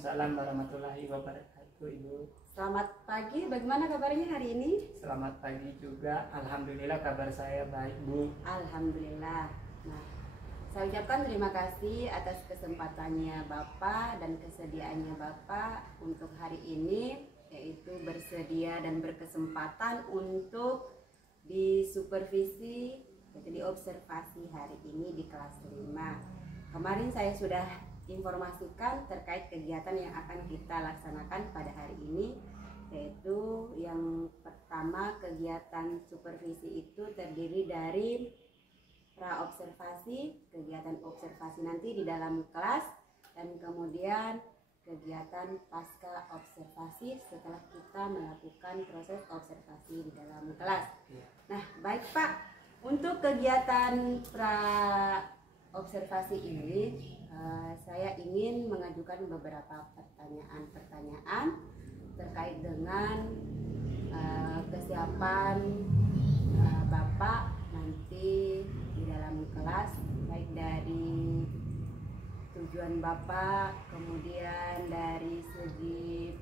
Waalaikumsalam warahmatullahi wabarakatuh, Ibu. Selamat pagi, bagaimana kabarnya hari ini? Selamat pagi juga, alhamdulillah kabar saya baik, Bu. Alhamdulillah. Nah, saya ucapkan terima kasih atas kesempatannya Bapak dan kesediaannya Bapak untuk hari ini, yaitu bersedia dan berkesempatan untuk disupervisi atau diobservasi hari ini di kelas 5. Kemarin saya sudah informasikan terkait kegiatan yang akan kita laksanakan pada hari ini, yaitu yang pertama, kegiatan supervisi itu terdiri dari praobservasi, kegiatan observasi nanti di dalam kelas, dan kemudian kegiatan pasca observasi setelah kita melakukan proses observasi di dalam kelas. Nah, baik Pak, untuk kegiatan praobservasi ini saya ingin mengajukan beberapa pertanyaan terkait dengan kesiapan Bapak nanti di dalam kelas, baik dari tujuan Bapak, kemudian dari segi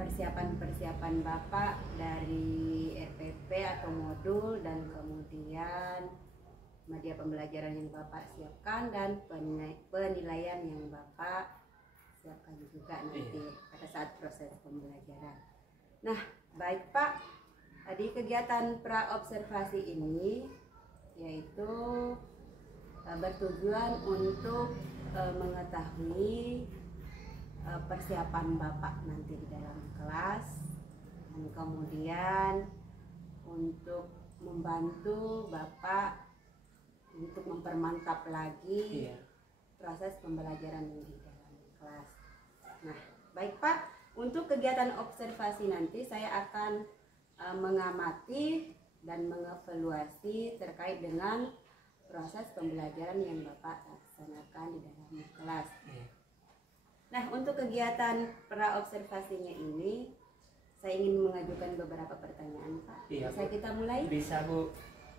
persiapan Bapak dari RPP atau modul, dan kemudian media pembelajaran yang Bapak siapkan dan penilaian yang Bapak siapkan juga nanti pada saat proses pembelajaran. Nah, baik Pak, di kegiatan praobservasi ini yaitu bertujuan untuk mengetahui persiapan Bapak nanti di dalam kelas, dan kemudian untuk membantu Bapak untuk mempermantap lagi proses pembelajaran di dalam kelas. Nah, baik Pak, untuk kegiatan observasi nanti saya akan mengamati dan mengevaluasi terkait dengan proses pembelajaran yang Bapak laksanakan di dalam kelas. Nah, untuk kegiatan praobservasinya ini saya ingin mengajukan beberapa pertanyaan, Pak. Bisa kita mulai? Bisa, Bu.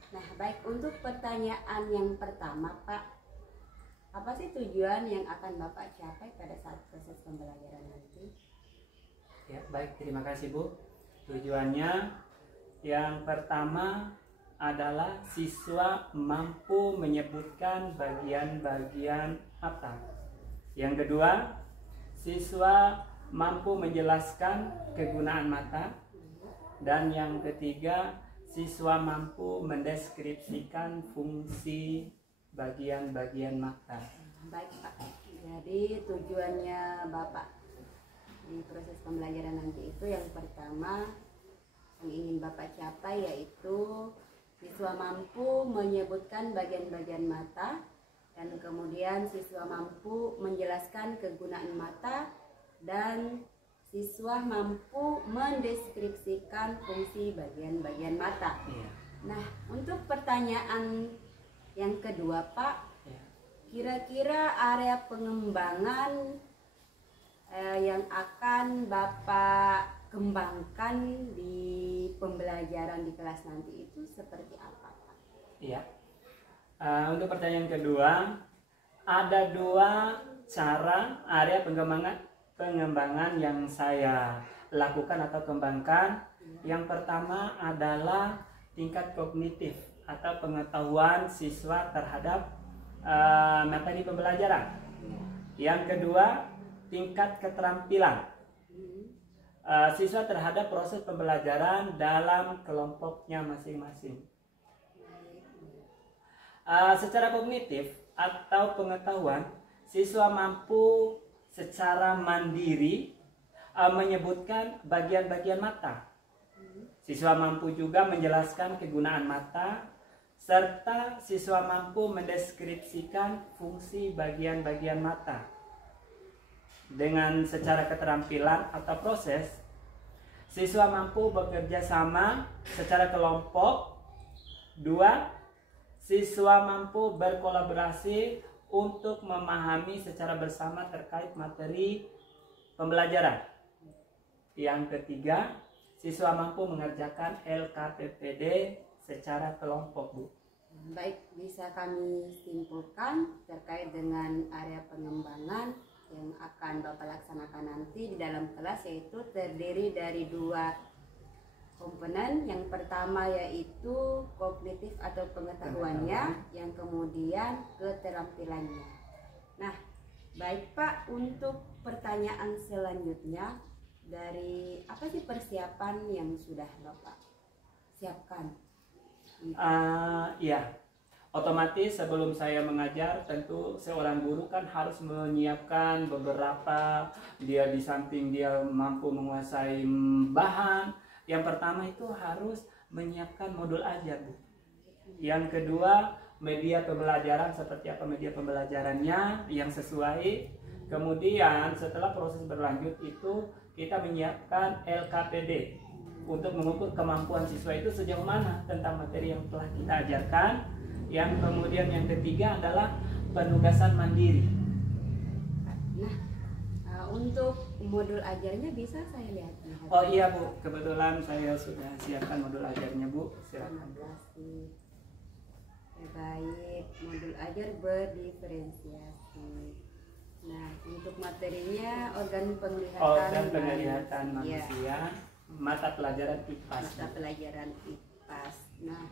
Nah, baik, untuk pertanyaan yang pertama, Pak, apa sih tujuan yang akan Bapak capai pada saat proses pembelajaran nanti? Ya, baik, terima kasih, Bu. Tujuannya yang pertama adalah siswa mampu menyebutkan bagian-bagian mata. Yang kedua, siswa mampu menjelaskan kegunaan mata. Dan yang ketiga, siswa mampu mendeskripsikan fungsi bagian-bagian mata. Baik Pak, jadi tujuannya Bapak di proses pembelajaran nanti itu yang pertama yang ingin Bapak capai yaitu siswa mampu menyebutkan bagian-bagian mata, dan kemudian siswa mampu menjelaskan kegunaan mata, dan siswa mampu mendeskripsikan fungsi bagian-bagian mata. Nah, untuk pertanyaan yang kedua Pak, kira-kira area pengembangan yang akan Bapak kembangkan di pembelajaran di kelas nanti itu seperti apa Pak? Iya. Untuk pertanyaan kedua, ada dua cara area pengembangan yang saya lakukan atau kembangkan. Yang pertama adalah tingkat kognitif atau pengetahuan siswa terhadap materi pembelajaran. Yang kedua, tingkat keterampilan siswa terhadap proses pembelajaran dalam kelompoknya masing-masing. Secara kognitif atau pengetahuan, siswa mampu secara mandiri menyebutkan bagian-bagian mata. Siswa mampu juga menjelaskan kegunaan mata, serta siswa mampu mendeskripsikan fungsi bagian-bagian mata. Dengan secara keterampilan atau proses, siswa mampu bekerja sama secara kelompok. Dua, siswa mampu berkolaborasi untuk memahami secara bersama terkait materi pembelajaran. Yang ketiga, siswa mampu mengerjakan LKPPD secara kelompok, Bu. Baik, bisa kami simpulkan terkait dengan area pengembangan yang akan Bapak laksanakan nanti di dalam kelas, yaitu terdiri dari 2 komponen. Yang pertama yaitu kognitif atau pengetahuannya, yang kemudian keterampilannya. Nah, baik Pak, untuk pertanyaan selanjutnya, dari apa sih persiapan yang sudah Bapak siapkan? Ya, otomatis sebelum saya mengajar, tentu seorang guru kan harus menyiapkan beberapa, dia di samping dia mampu menguasai bahan. Yang pertama itu harus menyiapkan modul ajar, Bu. Yang kedua, media pembelajaran, seperti apa media pembelajarannya yang sesuai. Kemudian setelah proses berlanjut itu kita menyiapkan LKPD untuk mengukur kemampuan siswa itu sejauh mana tentang materi yang telah kita ajarkan. Yang kemudian yang ketiga adalah penugasan mandiri. Nah, untuk modul ajarnya bisa saya lihat? Oh iya Bu, kebetulan saya sudah siapkan modul ajarnya Bu. Silakan. Terima kasih. Baik, modul ajar berdiferensiasi. Nah, untuk materinya organ penglihatan manusia, mata pelajaran IPAS. Mata pelajaran IPAS. Nah,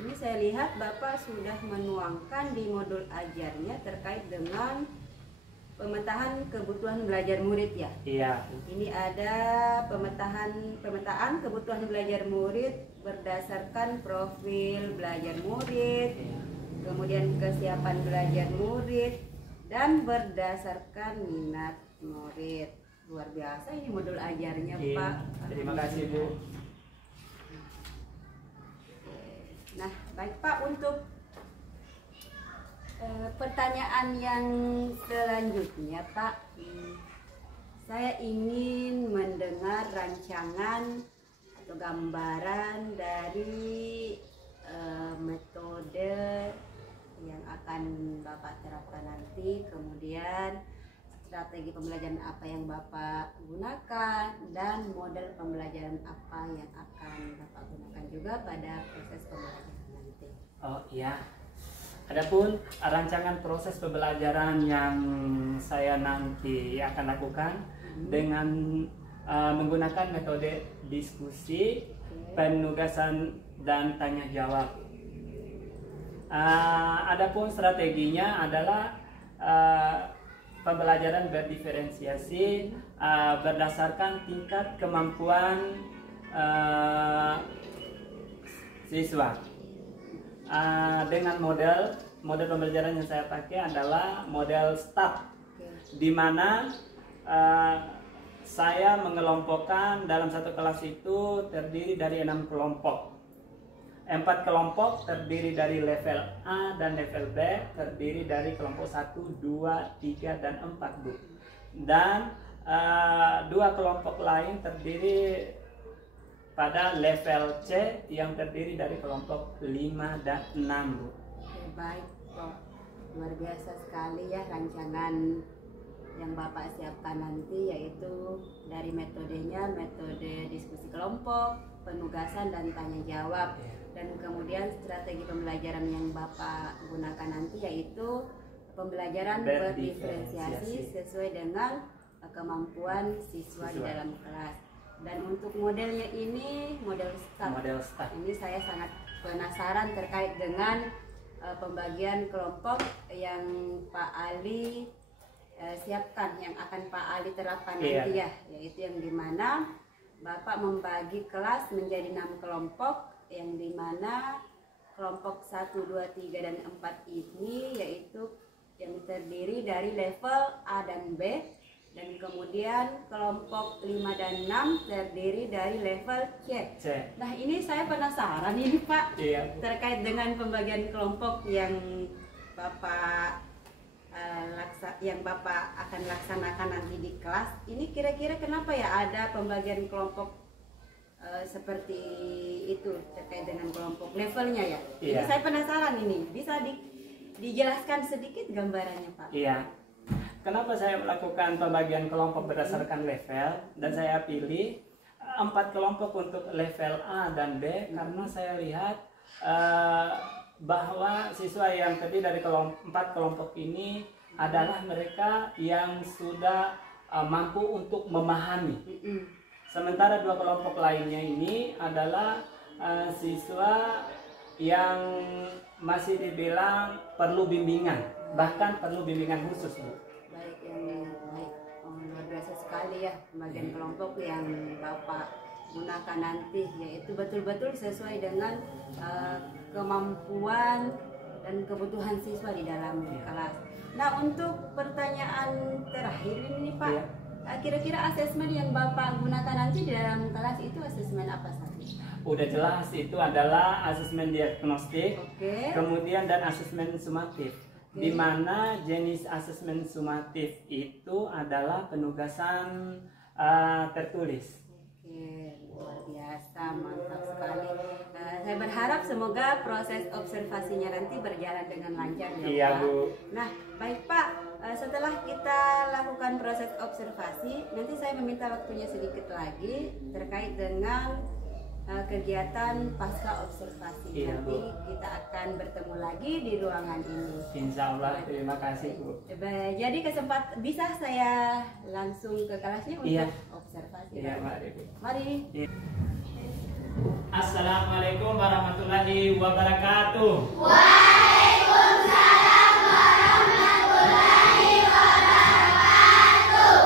ini saya lihat Bapak sudah menuangkan di modul ajarnya terkait dengan pemetaan kebutuhan belajar murid ya. Iya. Ini ada pemetaan kebutuhan belajar murid berdasarkan profil belajar murid, kemudian kesiapan belajar murid, dan berdasarkan minat murid. Luar biasa ini modul ajarnya, Pak. Terima kasih Bu. Nah, baik Pak, untuk pertanyaan yang selanjutnya Pak, saya ingin mendengar rancangan atau gambaran dari metode yang akan Bapak terapkan nanti, kemudian strategi pembelajaran apa yang Bapak gunakan, dan model pembelajaran apa yang akan Bapak gunakan juga pada proses pembelajaran nanti. Oh iya. Adapun rancangan proses pembelajaran yang saya nanti akan lakukan dengan menggunakan metode diskusi, penugasan, dan tanya jawab. Adapun strateginya adalah pembelajaran berdiferensiasi berdasarkan tingkat kemampuan siswa. Dengan model pembelajaran yang saya pakai adalah model STAR, di mana saya mengelompokkan dalam satu kelas itu terdiri dari 6 kelompok. 4 kelompok terdiri dari level A dan level B, terdiri dari kelompok 1, 2, 3, dan 4 Bu. Dan 2 kelompok lain terdiri pada level C yang terdiri dari kelompok 5 dan 6 Bu. Baik Prof, luar biasa sekali ya rancangan yang Bapak siapkan nanti, yaitu dari metodenya, metode diskusi kelompok, penugasan, dan tanya jawab. Dan kemudian strategi pembelajaran yang Bapak gunakan nanti yaitu pembelajaran berdiferensiasi sesuai dengan kemampuan siswa di dalam kelas. Dan untuk modelnya ini model STAR. Ini saya sangat penasaran terkait dengan pembagian kelompok yang Pak Ali siapkan, yang akan Pak Ali terapkan nanti ya, yaitu yang dimana Bapak membagi kelas menjadi 6 kelompok, yang dimana kelompok 1, 2, 3, dan 4 ini yaitu yang terdiri dari level A dan B, dan kemudian kelompok 5 dan 6 terdiri dari level C. Nah, ini saya penasaran ini Pak, terkait dengan pembagian kelompok yang Bapak akan laksanakan nanti di kelas. Ini kira-kira kenapa ya ada pembagian kelompok seperti itu terkait dengan kelompok levelnya ya? Jadi saya penasaran ini, bisa dijelaskan sedikit gambarannya Pak? Iya. Kenapa saya melakukan pembagian kelompok berdasarkan level, dan saya pilih 4 kelompok untuk level A dan B karena saya lihat bahwa siswa yang terdiri dari 4 kelompok ini adalah mereka yang sudah mampu untuk memahami. Sementara dua kelompok lainnya ini adalah siswa yang masih dibilang perlu bimbingan, bahkan perlu bimbingan khusus, Bu. Baik, baik. Luar biasa sekali ya bagian kelompok yang Bapak gunakan nanti, yaitu betul-betul sesuai dengan kemampuan dan kebutuhan siswa di dalam kelas. Nah, untuk pertanyaan terakhir ini Pak, kira-kira asesmen yang Bapak gunakan nanti di dalam kelas itu asesmen apa saja? Udah jelas, itu adalah asesmen diagnostik, kemudian dan asesmen sumatif. Di mana jenis asesmen sumatif itu adalah penugasan tertulis. Luar biasa, mantap sekali. Saya berharap semoga proses observasinya nanti berjalan dengan lancar ya, iya, Pak. Bu. Nah, baik Pak, setelah kita lakukan proses observasi, nanti saya meminta waktunya sedikit lagi terkait dengan kegiatan pasca observasi. Iya, nanti Bu. kita akan bertemu lagi di ruangan ini. Insya Allah, terima kasih, Bu. Jadi bisa saya langsung ke kelasnya untuk observasi. Iya, mari, Bu. Mari. Iya. Assalamualaikum warahmatullahi wabarakatuh. Waalaikumsalam warahmatullahi wabarakatuh.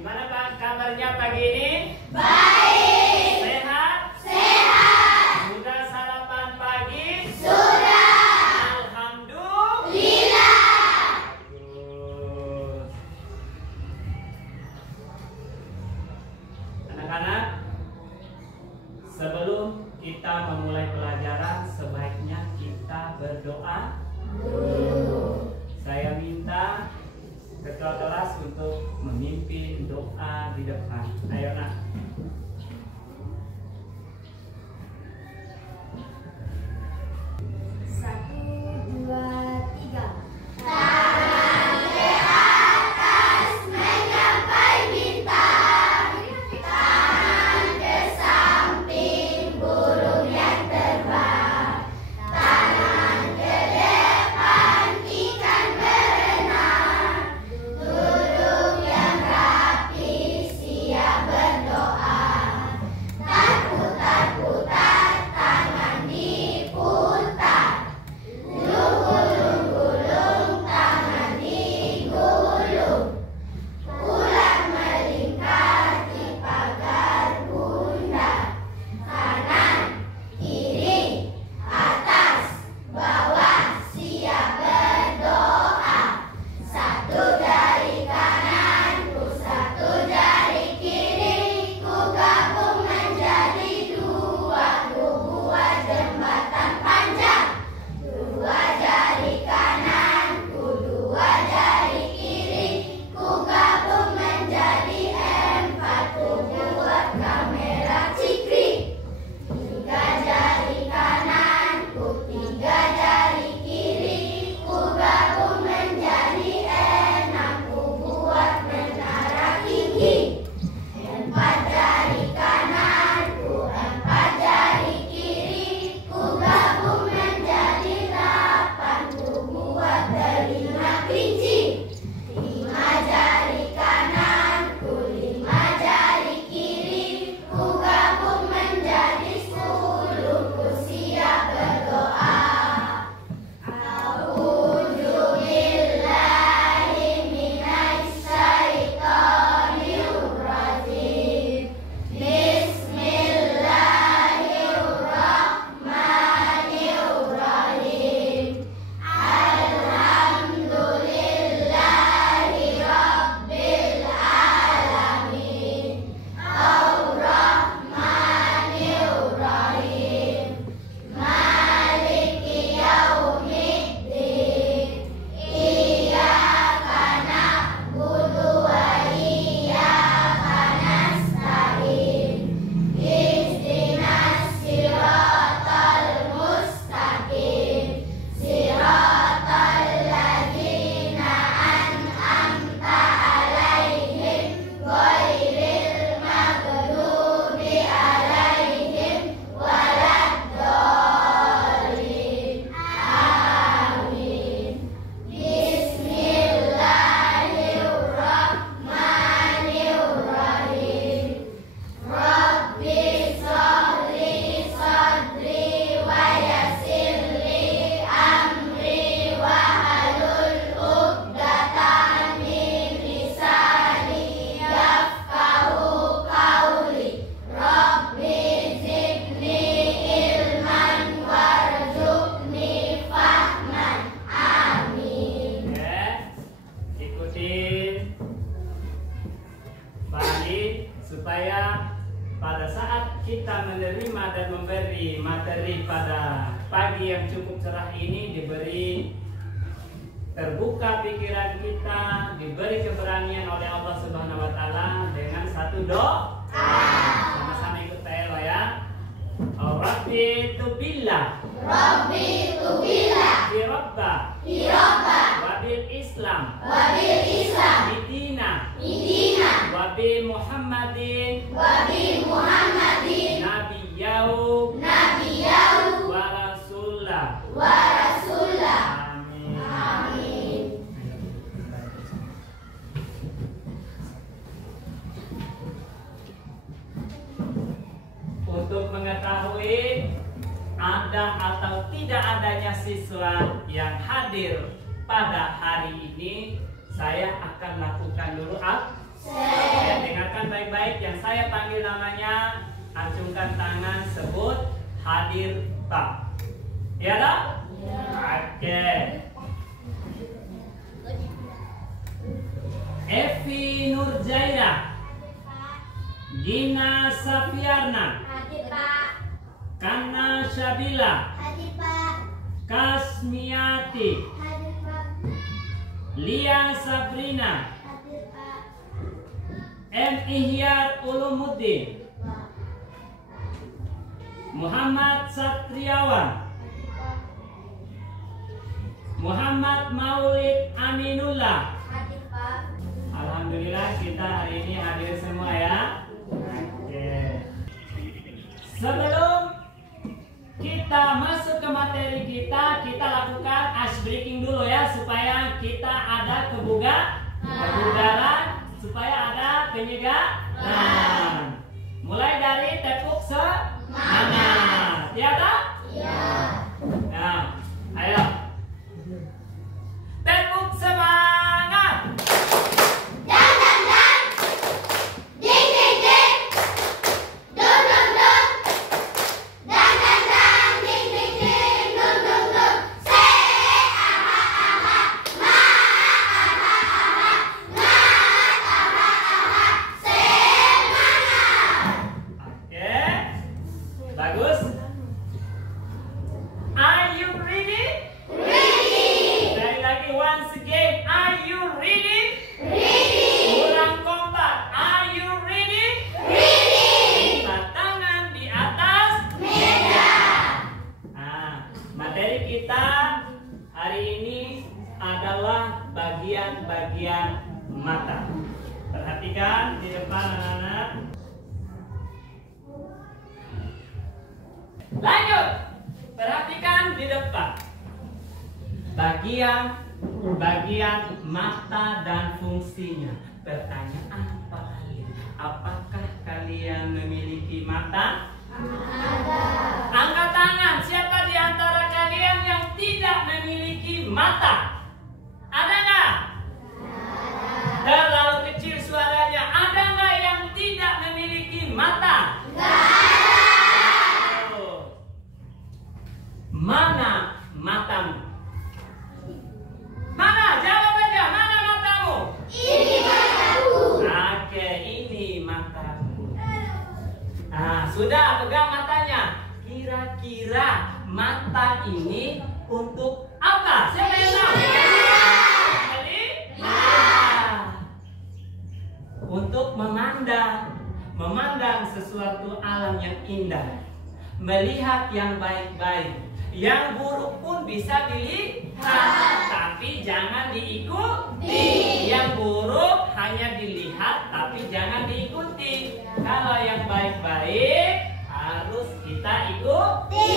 Gimana Pak kabarnya pagi ini? Baik. Sehat? Sehat. Sudah sarapan pagi? Sudah. Alhamdulillah. Bagus. Anak-anak, sebelum kita memulai pelajaran, sebaiknya kita berdoa. Saya minta ketua kelas untuk memimpin doa di depan. Ayo nak. Satu, dua, tiga. Bagus. pada pagi yang cukup cerah ini diberi terbuka pikiran kita, diberi keberanian oleh Allah Subhanahu wa taala dengan satu doa. Sama-sama ikut saya ya. Rabbi tubillah. Rabbi tubillah. Birabba. Birabba. Wabil Islam. Wabil Islam. Bidina. Bidina. Wabi Muhammadin. Wabi Muhammadin. Nabiyahu. Nabiyahu. Wa Rasulullah. Wa Rasulullah. Amin. Amin. Untuk mengetahui ada atau tidak adanya siswa yang hadir pada hari ini, saya akan lakukan dulu absen. Dengarkan baik-baik, yang saya panggil namanya, acungkan tangan, sebut hadir Pak. Ya tak? Oke. Evi Nurjaira, Gina Safiarna, Hadir Pak. Kana Syabila, Hadir Pak. Kasmiati, Hadir Pak. Lia Sabrina, Hadir Pak. M. Ihyar Ulumuddin, Muhammad Satriawan, Muhammad Maulid Aminullah. Hadir Pak. Alhamdulillah kita hari ini hadir semua ya. Oke. Sebelum kita masuk ke materi kita lakukan ice breaking dulu ya, supaya kita ada kebugaran, supaya ada penyegaran. Mulai dari tepuk semangat. Ya tak? Iya. Nah, ayo. Tepuk semangat. Dan dan dan. Ding ding ding. Dum dum dum. Dan dan dan. Ding ding ding. Dum dum dum. Say aha aha. Ma aha aha. Ma aha aha. Semangat. Oke. Bagus. Are you ready? Ready. Sekali lagi once again, are you ready? Ready. Kurang kompak. Are you ready? Ready. Lipat tangan di atas Meja. Nah, materi kita hari ini adalah bagian-bagian mata. Perhatikan di depan anak-anak. Lanjut. Perhatikan di depan. Bagian mata dan fungsinya. Pertanyaan Pak Ali, apakah kalian memiliki mata? Ada. Angkat tangan, siapa di antara kalian yang tidak memiliki mata? Ada nggak? Terlalu kecil suaranya. Ada nggak yang tidak memiliki mata? Oh. Mana matamu? Mana? Jawab aja. Mana matamu? Ini mataku. Oke, ini matamu. Nah, sudah pegang matanya. Kira-kira mata ini untuk apa? Siapa yang tahu? Melihat. Untuk memandang sesuatu alam yang indah, melihat yang baik-baik. Yang buruk pun bisa dilihat, tapi jangan diikuti. Yang buruk hanya dilihat, tapi jangan diikuti. Kalau yang baik-baik harus kita ikuti.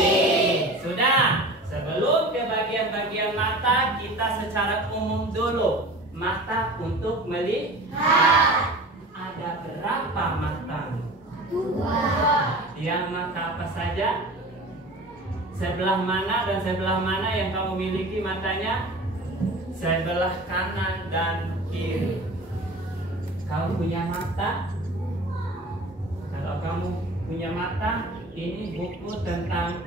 Sudah, sebelum ke bagian-bagian mata, kita secara umum dulu. Mata untuk melihat. Ada berapa matamu? 2. Yang mata apa saja? Sebelah mana dan sebelah mana yang kamu miliki matanya? Sebelah kanan dan kiri. Kamu punya mata? Kalau kamu punya mata, ini buku tentang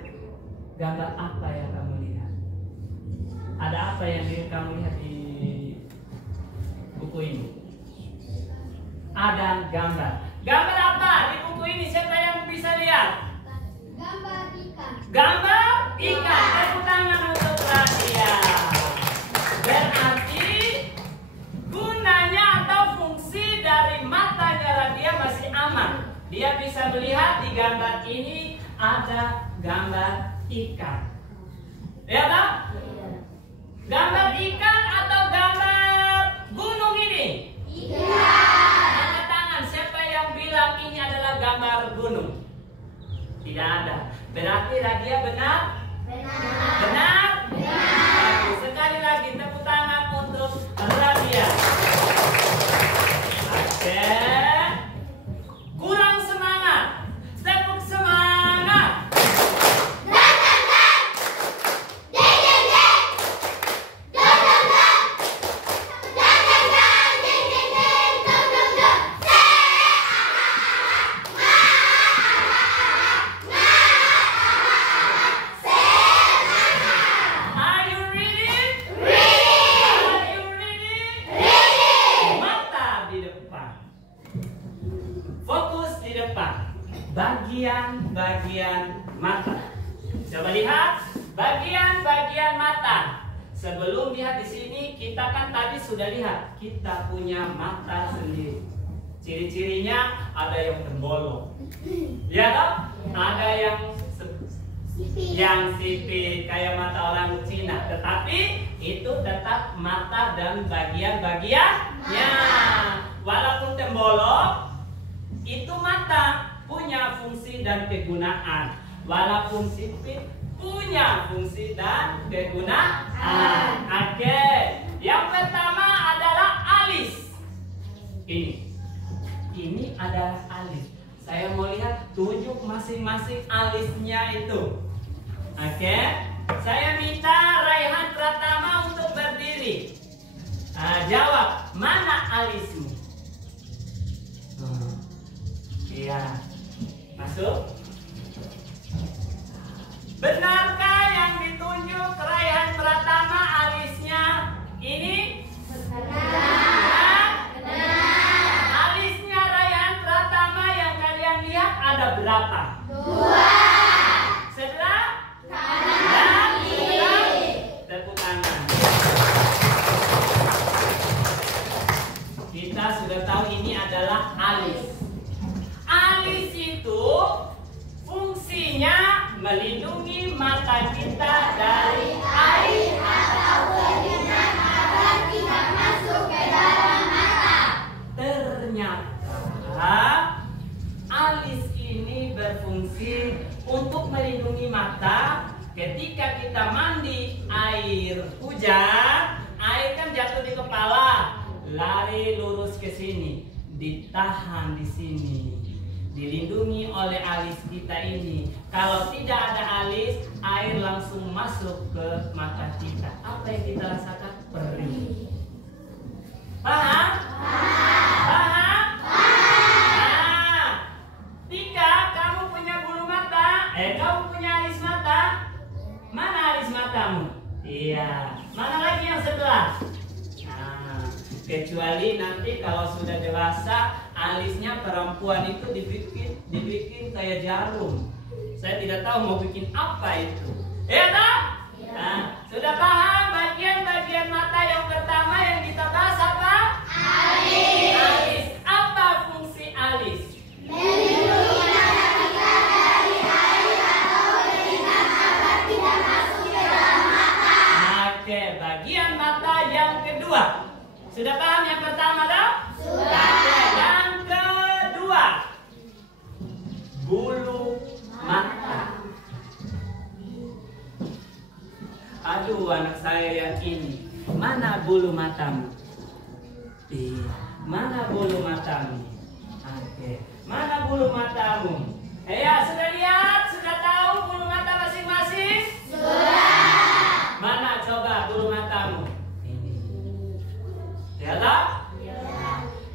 gambar apa yang kamu lihat? Ada apa yang kamu lihat di buku ini? Ada gambar. Gambar apa di buku ini? Siapa yang bisa lihat? Gambar ikan. Gambar ikan. Tepuk tangan untuk Radia. Berarti gunanya atau fungsi dari matanya Radia masih aman. Dia bisa melihat di gambar ini ada gambar ikan. Ya tak? Gambar ikan atau gambar gunung ini? Angkat tangan, siapa yang bilang ini adalah gambar gunung? Tidak ada. Berarti Radia benar? Benar? Bagus. Sekali lagi tepuk tangan untuk Radia. Oke. Kurang semangat. Tepuk semangat. Are you ready? Are you ready? Mata di depan. Fokus di depan. Bagian-bagian mata. Coba lihat bagian-bagian mata. Sebelum lihat di sini, kita kan tadi sudah lihat kita punya mata sendiri. Ciri-cirinya ada yang tembolok, ya toh? Ada yang sipit kayak mata orang Cina, tetapi itu tetap mata dan bagian-bagiannya. Walaupun tembolok, itu mata punya fungsi dan kegunaan. Walaupun sipit, punya fungsi dan kegunaan. Oke, yang pertama adalah alis. Ini adalah alis. Saya mau lihat tunjuk masing-masing alisnya itu. Oke, saya minta Raihan Pratama untuk berdiri. Jawab, mana alismu? Iya, masuk. Benarkah yang ditunjuk Raihan Pratama alisnya ini? Benar. Alisnya Raihan Pratama yang kalian lihat ada berapa? 2. Sebelah? Kanan. Sebelah? Tepuk tangan. Kita sudah tahu ini adalah alis. Alis itu fungsinya melindungi mata kita dari air atau keringat agar tidak masuk ke dalam mata. Ternyata alis ini berfungsi untuk melindungi mata ketika kita mandi air hujan. Air kan jatuh di kepala, lari lurus ke sini, ditahan di sini, dilindungi oleh alis kita ini. Kalau tidak ada alis, air langsung masuk ke mata kita. Apa yang kita rasakan? Perih. Paham? Paham? Nah, Tika, kamu punya bulu mata? Kamu punya alis mata? Mana alis matamu? Iya. Mana lagi yang sebelah? Nah, kecuali nanti kalau sudah dewasa, alisnya perempuan itu dibikin kayak jarum. Saya tidak tahu mau bikin apa itu. Ya tak? Nah, sudah paham bagian-bagian mata yang pertama yang kita bahas apa? Alis. Alis. Apa fungsi alis? Melindungi mata kita dari air atau keringat agar tidak masuk ke dalam mata. Oke, bagian mata yang kedua. Sudah paham yang pertama dong? Sudah. Oke, yang kedua. Bulu mata. Aduh, anak saya yang ini. Mana bulu matamu? Iya, mana bulu matamu? Oke, mana bulu matamu? Ya, sudah lihat? Sudah tahu bulu mata masing-masing? Sudah. Mana coba bulu matamu? Ini. Ya tak?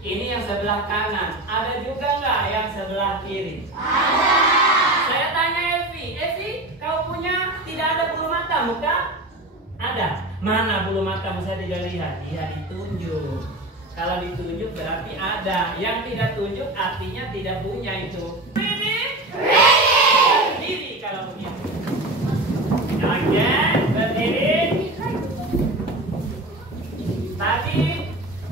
Ini yang sebelah kanan. Ada juga nggak yang sebelah kiri? Ada. Saya tanya Evi. Evi, kau punya tidak ada bulu matamu kan? Ada. Mana bulu matamu? Saya tidak lihat. Iya, ditunjuk. Kalau ditunjuk berarti ada. Yang tidak tunjuk artinya tidak punya itu. Ready? Ready. Berdiri. kalau begitu. Oke, berdiri. Tadi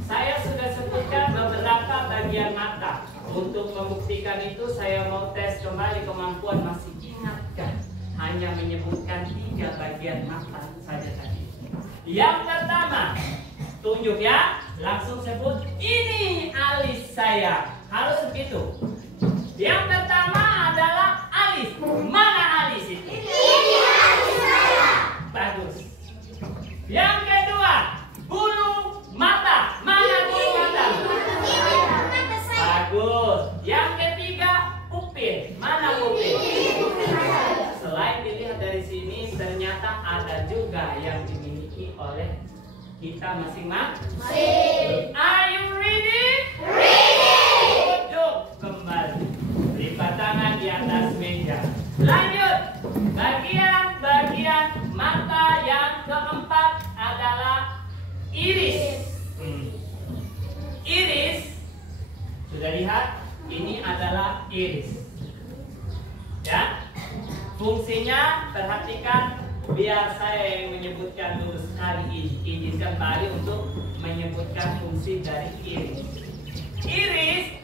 saya sudah sebutkan beberapa bagian mata. Untuk membuktikan itu saya mau tes kembali kemampuan, masih ingatkah? Hanya menyebutkan 3 bagian mata saja tadi. Yang pertama, tunjuk ya, langsung sebut ini alis saya. Harus begitu. Yang pertama adalah alis. Mana alis itu? Ini alis saya. Bagus. Yang kedua, bulu mata. Mana bulu mata? Ini mata saya. Bagus. Yang ketiga, pupil. Mana pupil? Selain dilihat dari sini, ternyata ada juga yang dimiliki oleh kita masing-masing. Are you ready? Duduk kembali. Lipat tangan di atas meja. Lanjut. Bagian-bagian mata yang keempat adalah iris. Iris. Sudah lihat? Ini adalah iris. Ya. Fungsinya, perhatikan, biar saya yang menyebutkan dulu sekali ini. Izinkan Pak Ali untuk menyebutkan fungsi dari iris. Iris,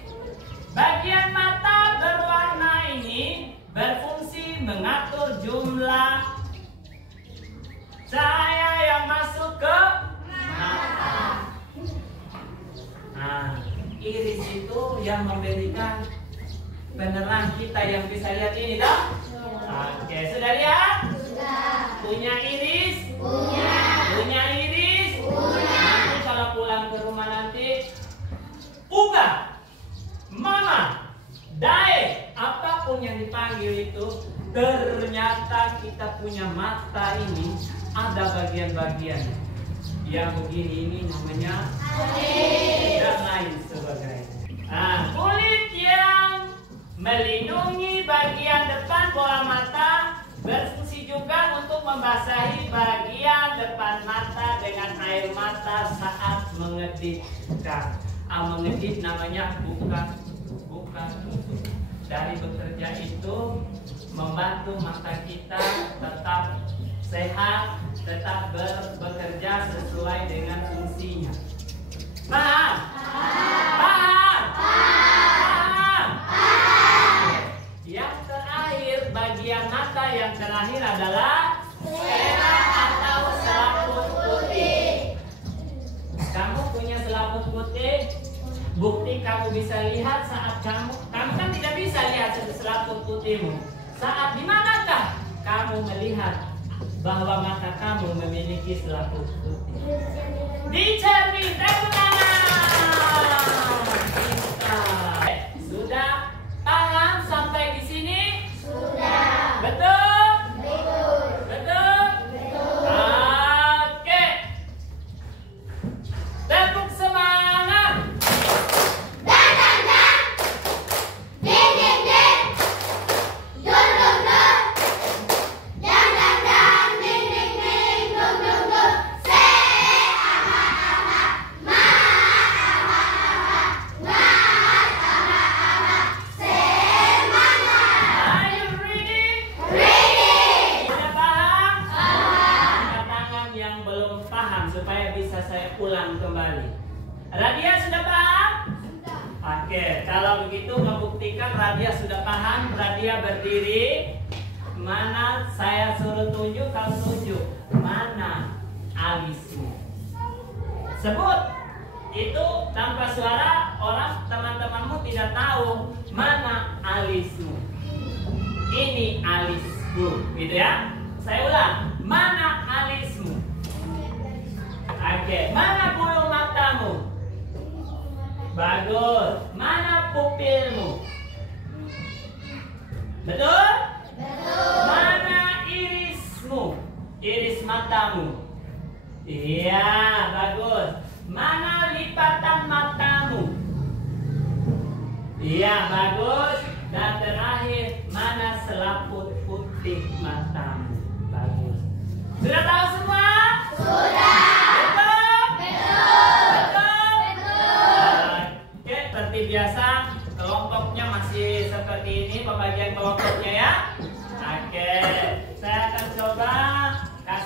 bagian mata berwarna ini berfungsi mengatur jumlah cahaya yang masuk ke mata. Nah, iris itu yang memberikan penerang kita yang bisa lihat ini, toh? Oke, sudah lihat? Sudah. Punya iris? Punya. Punya iris? Punya. Nanti kalau pulang ke rumah nanti, Uga, Mama, Dae, apapun yang dipanggil itu, ternyata kita punya mata ini ada bagian-bagian yang begini, ini namanya alis dan lain sebagainya. Nah, kulit yang melindungi bagian depan bola mata berfungsi juga untuk membasahi bagian depan mata dengan air mata saat mengedipkan. Mengedip namanya bukan tutup. Dari bekerja itu membantu mata kita tetap sehat, tetap bekerja sesuai dengan fungsinya. Paham? Paham? Paham? Yang terakhir, bagian mata yang terakhir adalah sclera atau selaput putih. Kamu punya selaput putih? Bukti kamu bisa lihat saat kamu kan tidak bisa lihat selaput putihmu. Saat di manakah kamu melihat bahwa mata kamu memiliki selaput putih? Di cermin. Tepuk tangan. Sudah paham sampai di sini? Sudah. Betul? Betul. Betul? Betul. Oke. Tepuk semangat. Dan dan dan. Ding ding ding. Dun dun dun. Dan dan dan. Ding ding ding. Dun dun dun. Se aha aha. Ma aha aha. Ma aha aha. Semangat. Are you ready? Ready. Sudah paham? Paham. Angkat tangan yang belum paham supaya bisa saya ulang kembali. Radia sudah paham? Sudah. Oke, kalau begitu membuktikan Radia sudah paham, Radia berdiri. Mana saya suruh tunjuk, kau tunjuk. Mana alismu? Sebut. Itu tanpa suara, orang teman-temanmu tidak tahu mana alismu. Ini alisku, gitu ya. Saya ulang. Mana alismu? Oke, mana bulu matamu? Bagus. Mana pupilmu? Betul? Betul. Mana irismu? Iris matamu? Iya, bagus. Mana lipatan matamu? Iya, bagus. Dan terakhir, mana selaput putih matamu? Bagus. Sudah tahu semua? Sudah. Betul? Betul. Betul? Betul. Oke, seperti biasa kelompoknya masih seperti ini pembagian kelompoknya ya. Oke,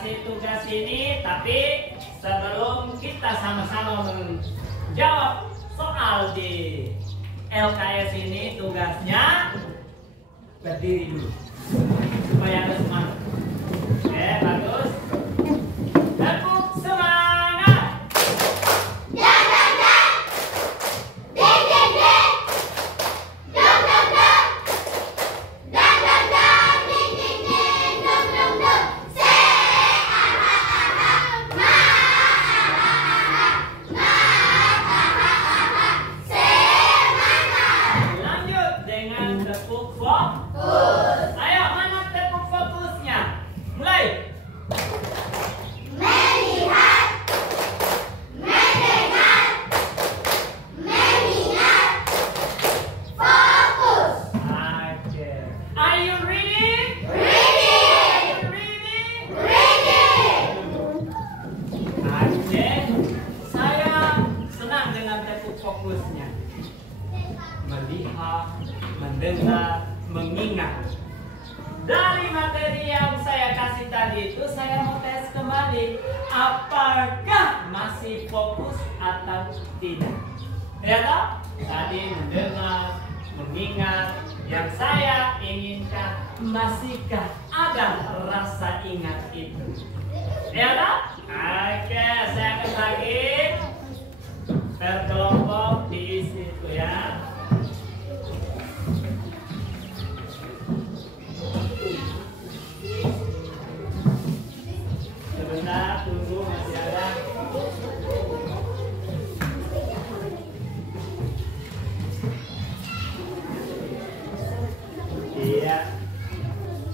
kasih tugas ini, tapi sebelum kita sama-sama menjawab soal di LKS ini, tugasnya berdiri dulu supaya ada semangat. Oke, bagus. Tepuk semangat. Dan dan dan. Ding ding ding. Dong dong dong. Dan dan dan. Ding ding ding. Dong dong dong. Se ah ah ah ah. Ma ah ah ah ah. Ma ah ah ah ah. Semangat. Lanjut dengan tepuk fokus. Ayo, mana tepuk fokusnya? Mulai. Melihat, mendengar, mengingat, fokus. Oke. Are you ready? Ready, Are you ready? ready. Oke. Saya senang dengan tepuk fokusnya. Melihat, mendengar, mengingat. Dari materi yang saya kasih tadi itu, saya mau tes kembali apakah masih fokus atau tidak. Ya toh? Tadi mendengar, mengingat, yang saya inginkan, masihkah ada rasa ingat itu? Ya toh? Oke, saya akan bagi per kelompok diisi itu ya. Sebentar, tunggu, masih ada. Iya.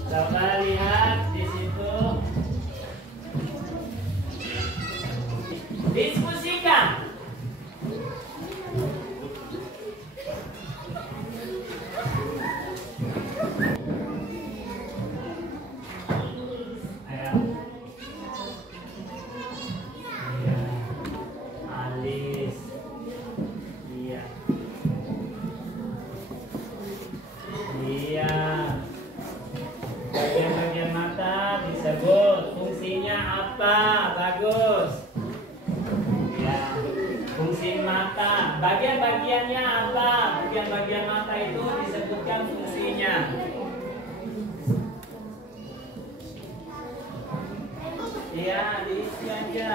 Coba lihat di situ. Diskusikan. Ayo. Iya. Alis. Iya. Iya. Bagian-bagian mata disebut fungsinya apa? Bagus. Ya. Fungsi mata. Bagian-bagiannya apa? Bagian-bagian mata itu disebutkan fungsinya. Iya, diisi aja.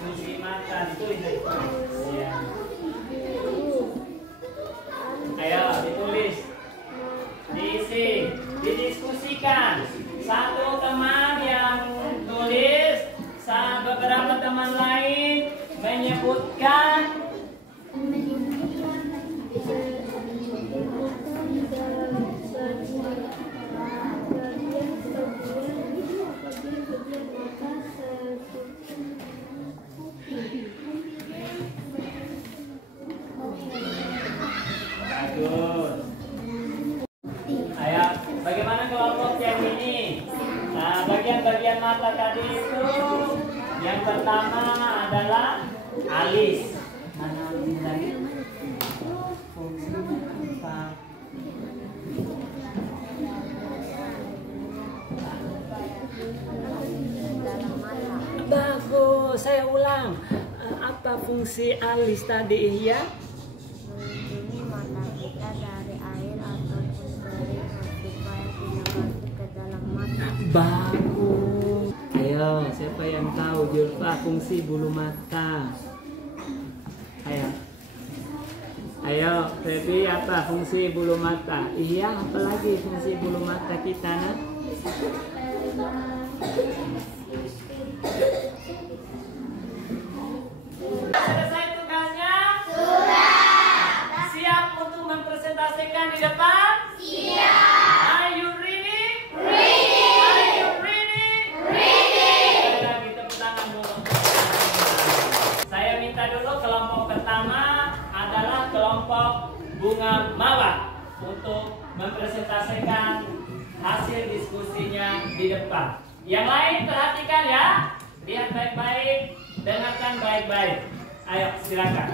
Fungsi mata ditulis. Iya. Ayo ditulis, diisi, didiskusikan. Satu teman yang tulis, beberapa teman lain menyebutkan. Bagus. Ayo, bagaimana kelompok yang ini? Nah, bagian-bagian mata tadi itu yang pertama adalah alis. Mana alis tadi? Fungsinya apa? Bagus, saya ulang. Apa fungsi alis tadi ya? Melindungi mata kita dari air ataupun kering supaya tidak masuk ke dalam mata. Bagus. Ayo, siapa yang tahu Julfa fungsi bulu mata? Ayo. Ayo, Feby apa fungsi bulu mata? Iya, apalagi fungsi bulu mata kita, nak? Selesai tugasnya? Sudah. Siap untuk mempresentasikan di depan? Siap. Are you ready? Ready. Are you ready? Ready. Ayo, kita tangan dulu. Saya minta dulu kelompok pertama adalah kelompok bunga mawar untuk mempresentasikan hasil diskusinya di depan. Yang lain perhatikan ya, lihat baik-baik, dengarkan baik-baik. Ayo silakan.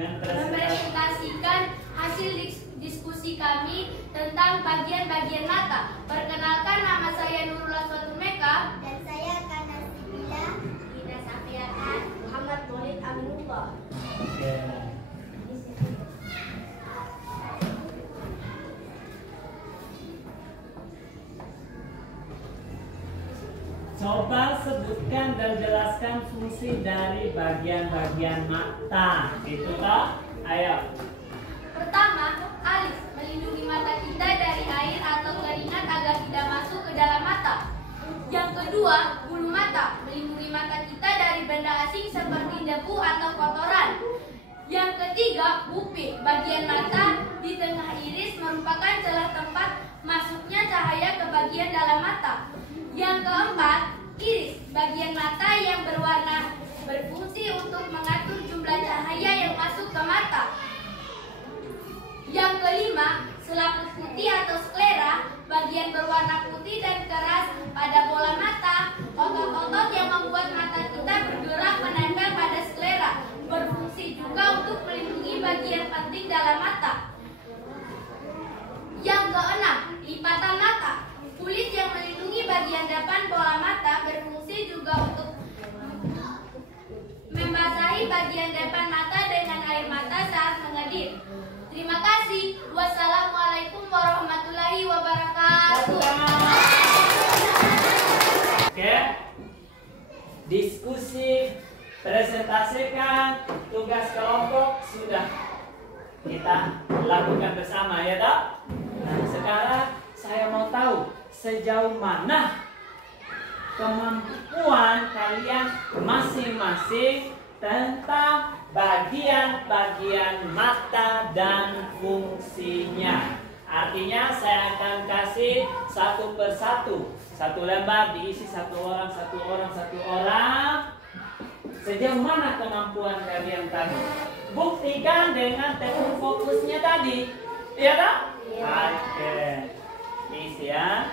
mempresentasikan hasil diskusi kami tentang bagian-bagian mata. Perkenalkan, nama saya Nurul Aswatul Meka. Dan saya Kana Sibila. Ina Safiakan. Muhammad Maulid Aminullah. Oke. Coba sebutkan dan jelaskan fungsi dari bagian-bagian mata. Itu toh? Ayo. Pertama, alis melindungi mata kita dari air atau keringat agar tidak masuk ke dalam mata. Yang kedua, bulu mata melindungi mata kita dari benda asing seperti debu atau kotoran. Yang ketiga, pupil bagian mata di tengah iris merupakan celah tempat masuknya cahaya ke bagian dalam mata. Yang keempat, iris bagian mata yang berwarna berfungsi untuk mengatur jumlah cahaya yang masuk ke mata. Yang kelima, selaput putih atau sklera bagian berwarna putih dan keras pada bola mata. Otot-otot yang membuat mata kita bergerak menempel pada sklera berfungsi juga untuk melindungi bagian penting dalam mata. Yang keenam, lipatan mata. Kulit yang melindungi bagian depan bola mata berfungsi juga untuk membasahi bagian depan mata dengan air mata saat mengedip. Terima kasih. Wassalamualaikum warahmatullahi wabarakatuh. Oke. Diskusi, presentasikan tugas kelompok sudah kita lakukan bersama ya toh? Nah, sekarang saya mau tahu sejauh mana kemampuan kalian masing-masing tentang bagian-bagian mata dan fungsinya. Artinya saya akan kasih satu persatu, satu lembar diisi satu orang. Sejauh mana kemampuan kalian tadi? Buktikan dengan teknik fokusnya tadi. Iya tak? Oke. Isi ya.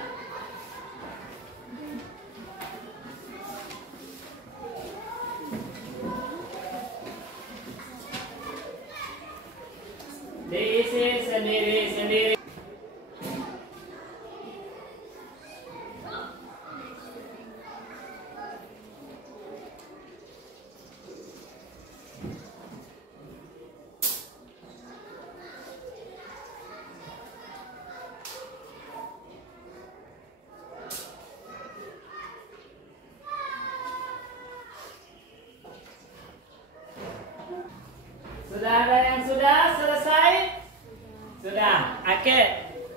Diisi sendiri-sendiri. Sudah ada yang sudah selesai? Sudah. Oke.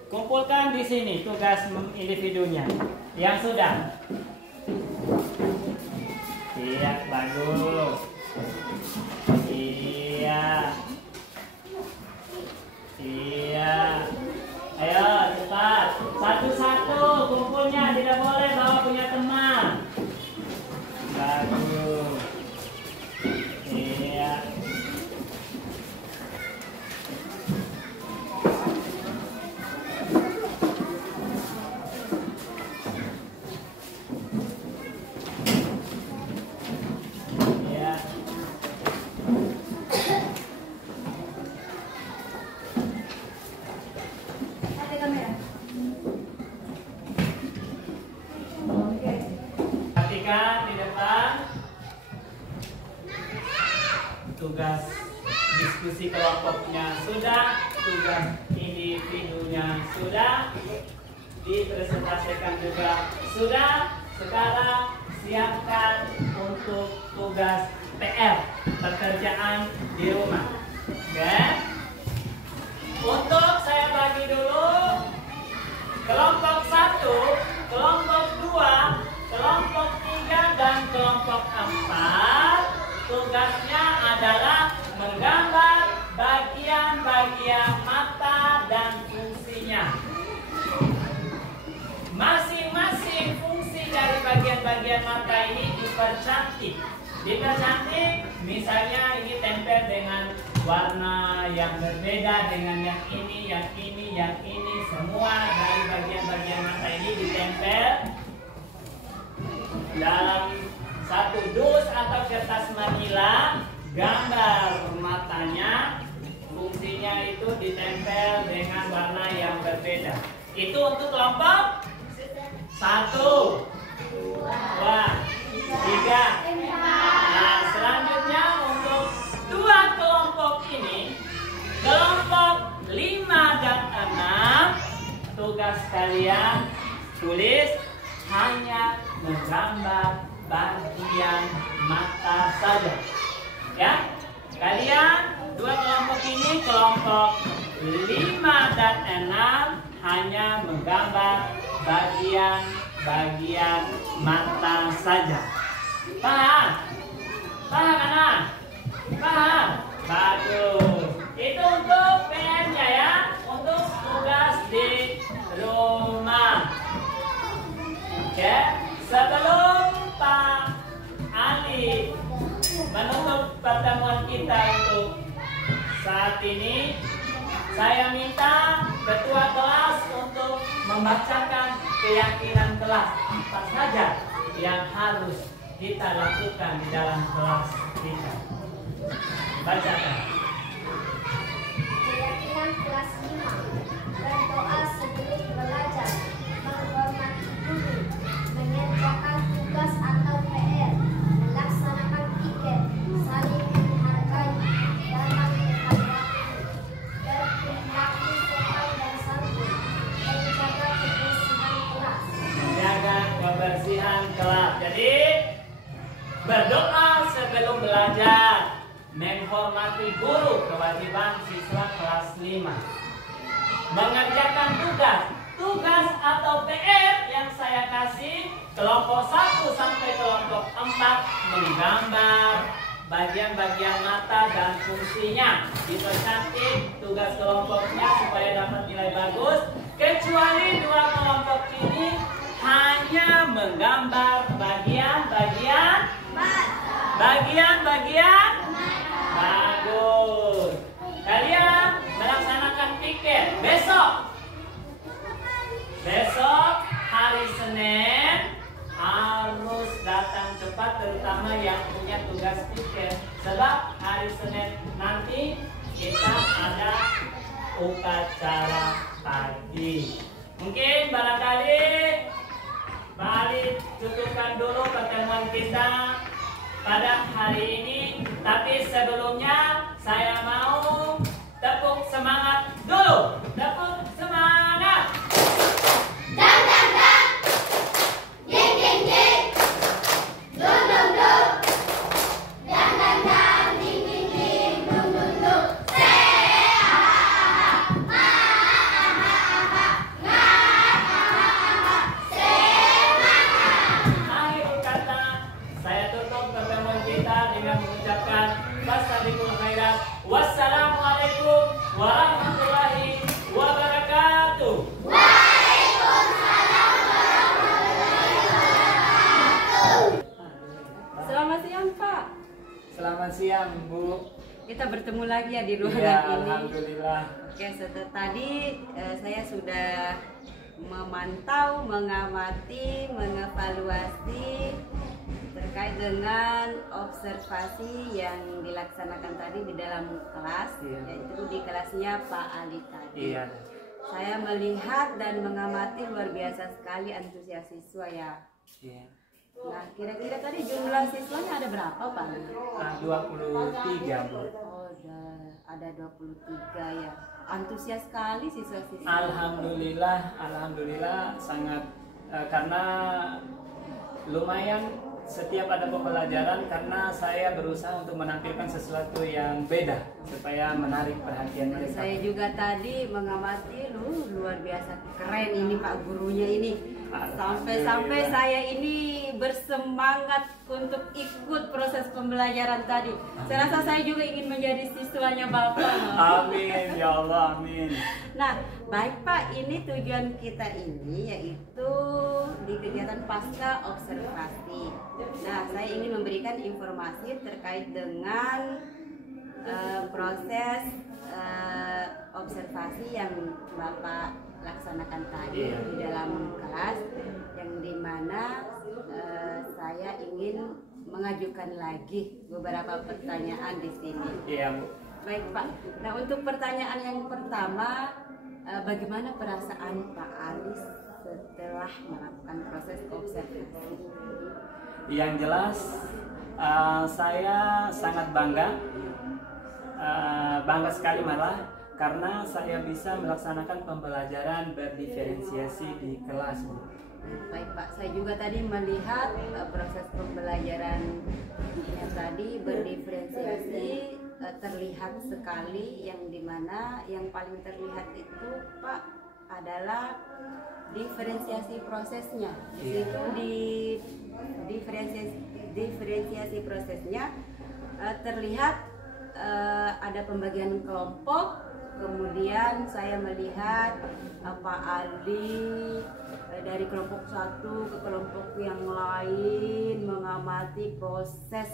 Kumpulkan di sini tugas individunya. Yang sudah. Iya, bagus. Iya. Iya. Ayo, cepat. Satu-satu kumpulnya, tidak boleh bawa punya teman. Bagus. Iya. Di depan tugas diskusi kelompoknya sudah, tugas individunya sudah, dipresentasikan juga sudah. Sekarang siapkan untuk tugas PR, pekerjaan di rumah. Oke? Untuk saya bagi dulu kelompok 1, kelompok 2, kelompok 3 dan kelompok 4. Tugasnya adalah menggambar bagian-bagian mata dan fungsinya. Masing-masing fungsi dari bagian-bagian mata ini dipercantik. Misalnya ini tempel dengan warna yang berbeda dengan yang ini. Semua dari bagian-bagian mata ini ditempel dalam satu dus atau kertas manila, gambar matanya, warnanya itu ditempel dengan warna yang berbeda. Itu untuk kelompok 1, 2, 3. Nah, selanjutnya untuk 2 kelompok ini, kelompok 5 dan 6, tugas kalian tulis hanya menggambar bagian mata saja. Ya, kalian 2 kelompok ini, kelompok 5 dan 6, hanya menggambar bagian mata saja. Paham? Paham anak? Paham? Bagus. Itu untuk PR-nya ya, untuk tugas di rumah. Oke, sebelum Pak Ali menutup pertemuan kita untuk saat ini, saya minta ketua kelas untuk membacakan keyakinan kelas apa saja yang harus kita lakukan di dalam kelas kita. Bacakan. Keyakinan kelas 5. Berdoa sebelum belajar, menghormati guru, mengerjakan tugas atau PR, melaksanakan piket, saling menghargai, dalam tepat waktu, berperilaku sopan dan santun, menjaga kebersihan kelas. Menjaga kebersihan kelas. Jadi berdoa sebelum belajar, menghormati guru, kewajiban siswa kelas 5. Mengerjakan tugas atau PR yang saya kasih kelompok 1 sampai kelompok 4, menggambar bagian-bagian mata dan fungsinya. Dipercantik tugas kelompoknya supaya dapat nilai bagus. Kecuali 2 kelompok ini hanya menggambar bagian-bagian bagus. Kalian melaksanakan piket besok hari Senin harus datang cepat, terutama yang punya tugas piket, sebab hari Senin nanti kita ada upacara pagi. Mungkin barangkali Pak Ali cukupkan dulu pertemuan kita pada hari ini, tapi sebelumnya saya mau tepuk semangat dulu. Tepuk semangat. Dang dang dang, ding ding ding, dung dung dung, dang dang dang, ding ding ding, dung dung dung. Akhir kata, saya tutup pertemuan kita dengan mengucapkan wassalamualaikum khairat. Wassalamualaikum warahmatullahi wabarakatuh. Selamat siang Pak. Selamat siang Bu. Kita bertemu lagi ya di Iya, ruangan ini. alhamdulillah. Oke, setelah tadi saya sudah memantau, mengamati, mengevaluasi terkait dengan observasi yang dilaksanakan tadi di dalam kelas, Iya. yaitu di kelasnya Pak Ali tadi. Iya. Saya melihat dan mengamati luar biasa sekali antusias siswa ya. Iya. Nah, kira-kira tadi jumlah siswanya ada berapa Pak? 23 Bu. Oh, ada 23 ya. Antusias sekali siswa-siswa. Alhamdulillah sangat karena lumayan setiap ada pembelajaran, karena saya berusaha untuk menampilkan sesuatu yang beda supaya menarik perhatian Dan mereka. saya juga tadi mengamati luar biasa keren ini Pak gurunya ini. Sampai-sampai saya ini bersemangat untuk ikut proses pembelajaran tadi. Saya rasa saya juga ingin menjadi siswanya Bapak. Amin ya Allah, amin. Nah, baik Pak, ini tujuan kita ini yaitu di kegiatan pasca observasi. Nah, saya ingin memberikan informasi terkait dengan proses observasi yang Bapak laksanakan tadi di dalam kelas, yang dimana saya ingin mengajukan lagi beberapa pertanyaan di sini. Iya Bu. Baik Pak. Nah untuk pertanyaan yang pertama, bagaimana perasaan Pak Ali setelah melakukan proses observasi? Yang jelas saya sangat bangga, bangga sekali malah karena saya bisa melaksanakan pembelajaran berdiferensiasi di kelas. Baik Pak, saya juga tadi melihat proses pembelajaran tadi berdiferensiasi terlihat sekali, yang dimana yang paling terlihat itu Pak adalah diferensiasi prosesnya. Di situ di diferensiasi prosesnya terlihat ada pembagian kelompok. Kemudian saya melihat Pak Ali dari kelompok satu ke kelompok yang lain mengamati proses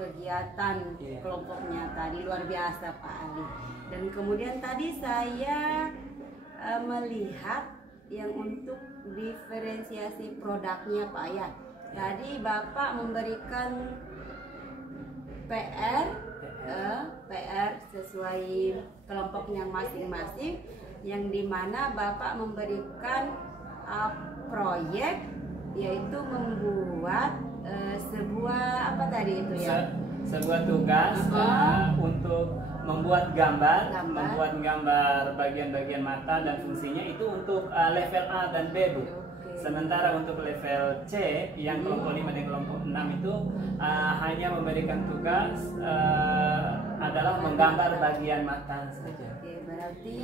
kegiatan kelompoknya tadi. Luar biasa Pak Ali. Dan kemudian tadi saya melihat yang untuk diferensiasi produknya Pak ya. Tadi Bapak memberikan PR sesuai kelompoknya masing-masing, yang dimana Bapak memberikan proyek, yaitu membuat sebuah apa tadi itu ya? Sebuah tugas untuk membuat gambar, membuat gambar bagian-bagian mata dan fungsinya itu untuk level A dan B, Bu. Sementara untuk level C yang kelompok 5 dan kelompok 6 itu hanya memberikan tugas adalah menggambar bagian mata saja. Oke, berarti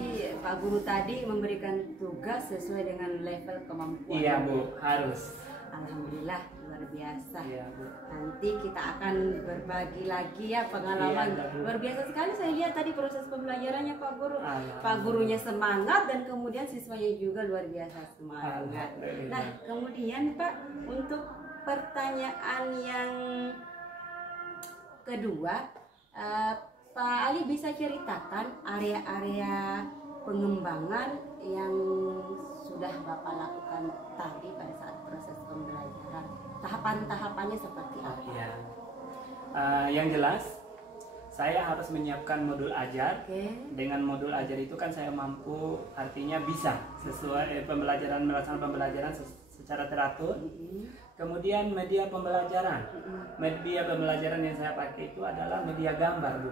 Pak Guru tadi memberikan tugas sesuai dengan level kemampuan. Iya Bu, harus. Alhamdulillah, luar biasa. Iya Bu. Nanti kita akan berbagi lagi ya pengalaman. Iya, Bu. Luar biasa sekali saya lihat tadi proses pembelajarannya Pak Guru. Alhamdulillah. Pak gurunya semangat dan kemudian siswanya juga luar biasa semangat. Alhamdulillah. Nah, kemudian Pak, untuk pertanyaan yang kedua, Pak Ali bisa ceritakan area-area pengembangan yang sudah Bapak lakukan tadi pada saat proses pembelajaran. Tahapan-tahapannya seperti apa? Ya. Yang jelas, saya harus menyiapkan modul ajar. Dengan modul ajar itu kan saya mampu, artinya bisa sesuai melaksanakan pembelajaran secara teratur. Kemudian media pembelajaran. Media pembelajaran yang saya pakai itu adalah media gambar, Bu.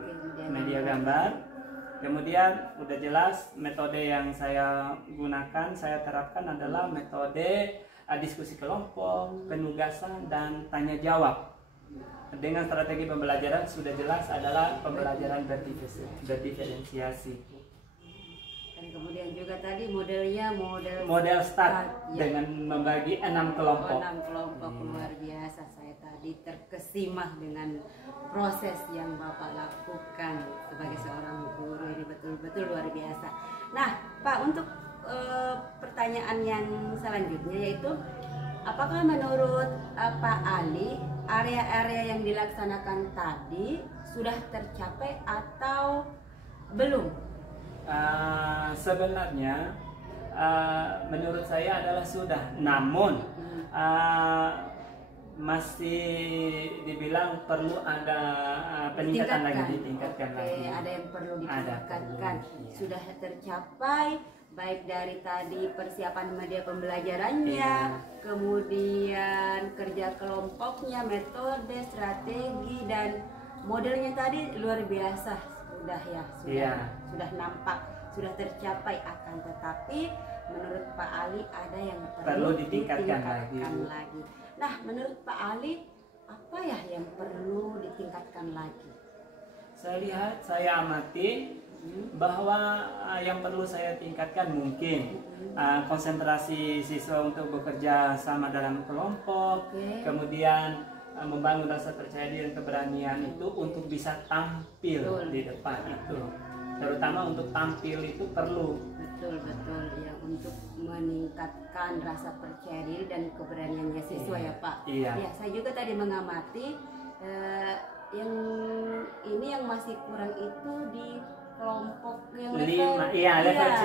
Media gambar. Kemudian udah jelas metode yang saya gunakan, saya terapkan adalah metode diskusi kelompok, penugasan, dan tanya jawab. Dengan strategi pembelajaran sudah jelas adalah pembelajaran berdiferensiasi. Dan kemudian juga tadi modelnya model start ya. Dengan membagi 6 kelompok. 6 kelompok, luar biasa. Saya tadi terkesima dengan proses yang Bapak lakukan sebagai seorang guru, ini betul-betul luar biasa. Nah Pak, untuk pertanyaan yang selanjutnya yaitu, apakah menurut Pak Ali area-area yang dilaksanakan tadi sudah tercapai atau belum? Sebenarnya menurut saya adalah sudah, namun masih dibilang perlu ada peningkatan lagi, ditingkatkan lagi. Ada yang perlu ditingkatkan. Sudah tercapai baik dari tadi persiapan media pembelajarannya, kemudian kerja kelompoknya, metode, strategi, dan modelnya tadi luar biasa. Sudah nampak, sudah tercapai. Akan tetapi menurut Pak Ali ada yang perlu ditingkatkan lagi. Nah, menurut Pak Ali apa ya yang perlu ditingkatkan lagi? Saya lihat, saya amati bahwa yang perlu saya tingkatkan mungkin konsentrasi siswa untuk bekerja sama dalam kelompok, kemudian membangun rasa percaya diri dan keberanian itu untuk bisa tampil di depan itu, terutama untuk tampil itu perlu. Betul ya, untuk meningkatkan rasa percaya diri dan keberaniannya siswa ya Pak. Ya, saya juga tadi mengamati yang ini yang masih kurang itu di kelompok yang level 5, level C,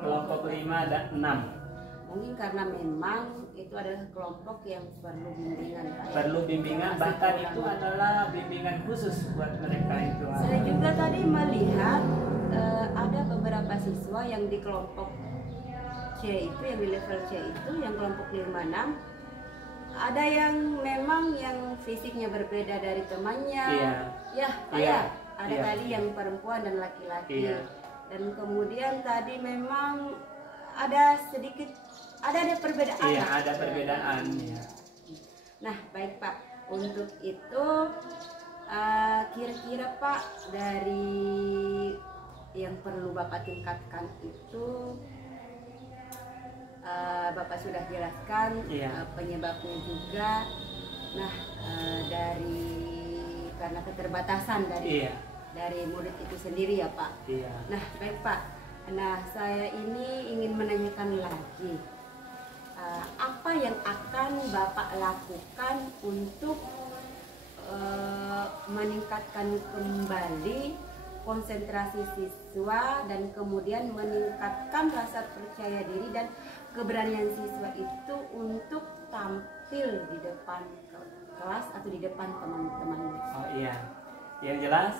kelompok 5 dan 6. Mungkin karena memang itu adalah kelompok yang perlu bimbingan, Pak. Perlu bimbingan, bahkan itu adalah bimbingan khusus buat mereka itu. Saya juga tadi melihat siswa yang di kelompok C itu, yang di level C itu, yang kelompok 5-6, ada yang memang yang fisiknya berbeda dari temannya. Iya. Ya, Iya. ada Iya. tadi yang perempuan dan laki-laki. Iya. Dan kemudian tadi memang ada sedikit ada perbedaan. Iya, ada perbedaan. Ya. Nah, baik Pak. Untuk itu kira-kira Pak, dari yang perlu Bapak tingkatkan itu Bapak sudah jelaskan, Iya. penyebabnya juga. Nah, karena keterbatasan Iya. dari murid itu sendiri ya Pak. Iya. Nah, baik Pak. Nah, saya ini ingin menanyakan lagi, apa yang akan Bapak lakukan untuk meningkatkan kembali konsentrasi siswa dan kemudian meningkatkan rasa percaya diri dan keberanian siswa itu untuk tampil di depan kelas atau di depan teman-teman. Oh iya. Yang jelas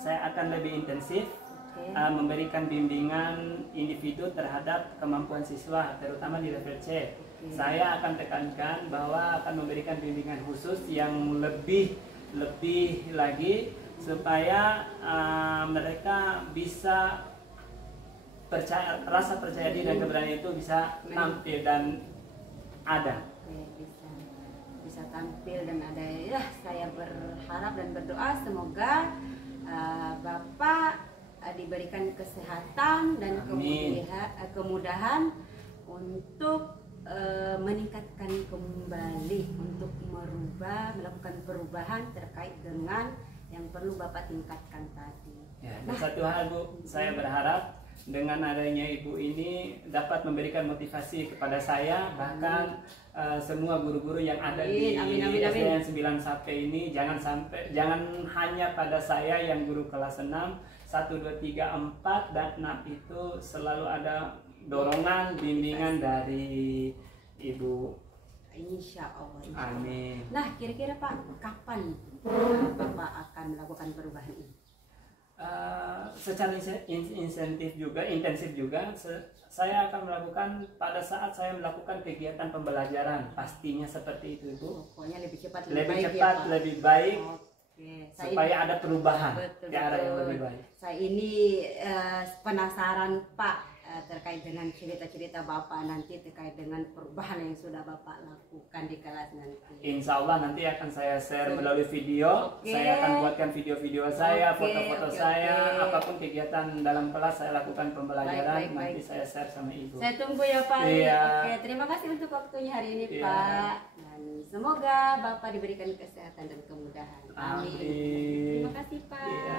saya akan lebih intensif Oke. memberikan bimbingan individu terhadap kemampuan siswa, terutama di level C. Oke. Saya akan tekankan bahwa akan memberikan bimbingan khusus yang lebih lagi supaya mereka bisa rasa percaya diri dan keberanian itu bisa tampil dan ada. Oke, bisa tampil dan ada. Ya, saya berharap dan berdoa semoga Bapak diberikan kesehatan dan Amin. kemudahan untuk meningkatkan kembali, untuk melakukan perubahan terkait dengan yang perlu Bapak tingkatkan tadi. Ya, dan satu hal Bu, saya berharap dengan adanya Ibu ini dapat memberikan motivasi kepada saya, bahkan semua guru-guru yang ada di SDN 9 Sape ini, jangan hanya pada saya yang guru kelas 6, 1, 2, 3, 4 dan 6 itu selalu ada dorongan, bimbingan dari Ibu. Insya Allah. Amin. Nah, kira-kira Pak, kapan Bapak akan melakukan perubahan ini? Secara intensif juga, saya akan melakukan pada saat saya melakukan kegiatan pembelajaran, pastinya seperti itu Ibu. Pokoknya lebih cepat, Lebih baik cepat, ya, Pak? lebih baik, Oke, supaya ada perubahan Betul, ke arah yang betul. lebih baik. Saya ini penasaran Pak, terkait dengan cerita-cerita Bapak nanti terkait dengan perubahan yang sudah Bapak lakukan di kelas nanti. Insya Allah nanti akan saya share melalui video. Oke. Saya akan buatkan video-video saya, Oke, foto-foto oke, saya, oke. apapun kegiatan dalam kelas saya lakukan pembelajaran. Baik, Nanti baik. saya share sama Ibu. Saya tunggu ya Pak. Iya. Oke, terima kasih untuk waktunya hari ini Iya. Pak. Dan semoga Bapak diberikan kesehatan dan kemudahan. Amin. Terima kasih Pak. Iya.